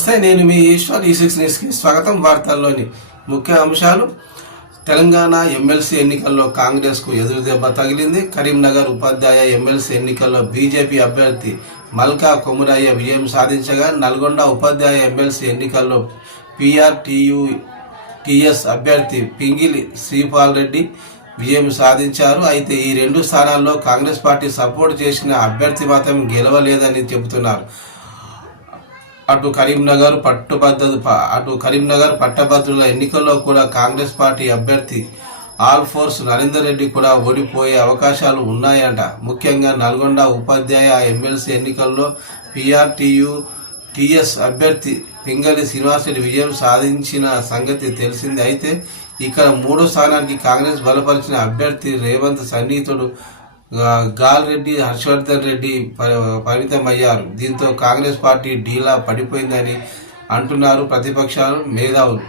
నమస్తే, నేను మీ ఈశ్వర్. ఈ6 న్యూస్కి స్వాగతం. వార్తల్లోని ముఖ్య అంశాలు. తెలంగాణ ఎమ్మెల్సీ ఎన్నికల్లో కాంగ్రెస్కు ఎదురుదెబ్బ తగిలింది. కరీంనగర్ ఉపాధ్యాయ ఎమ్మెల్సీ ఎన్నికల్లో బీజేపీ అభ్యర్థి మల్కా కొమురయ్య విజయం సాధించగా, నల్గొండ ఉపాధ్యాయ ఎమ్మెల్సీ ఎన్నికల్లో పీఆర్టీఎస్ అభ్యర్థి పింగిలి శ్రీపాల్ రెడ్డి విజయం సాధించారు. అయితే ఈ రెండు స్థానాల్లో కాంగ్రెస్ పార్టీ సపోర్ట్ చేసిన అభ్యర్థి మాత్రం గెలవలేదని చెబుతున్నారు. అటు కరీంనగర్ పట్టభద్రుల ఎన్నికల్లో కూడా కాంగ్రెస్ పార్టీ అభ్యర్థి ఆల్ ఫోర్స్ నరేందర్ రెడ్డి కూడా ఓడిపోయే అవకాశాలు ఉన్నాయంట. ముఖ్యంగా నల్గొండ ఉపాధ్యాయ ఎమ్మెల్సీ ఎన్నికల్లో పీఆర్టీఎస్ అభ్యర్థి పింగళి శ్రీనివాసరెడ్డి విజయం సాధించిన సంగతి తెలిసింది. అయితే ఇక్కడ మూడో స్థానానికి కాంగ్రెస్ బలపరిచిన అభ్యర్థి రేవంత్ సన్నిహితుడు గాల్ రెడ్డి హర్షవర్ధన్ రెడ్డి పరిమితమయ్యారు. దీంతో కాంగ్రెస్ పార్టీ డీలా పడిపోయిందని అంటున్నారు ప్రతిపక్షాలు మేధావులు.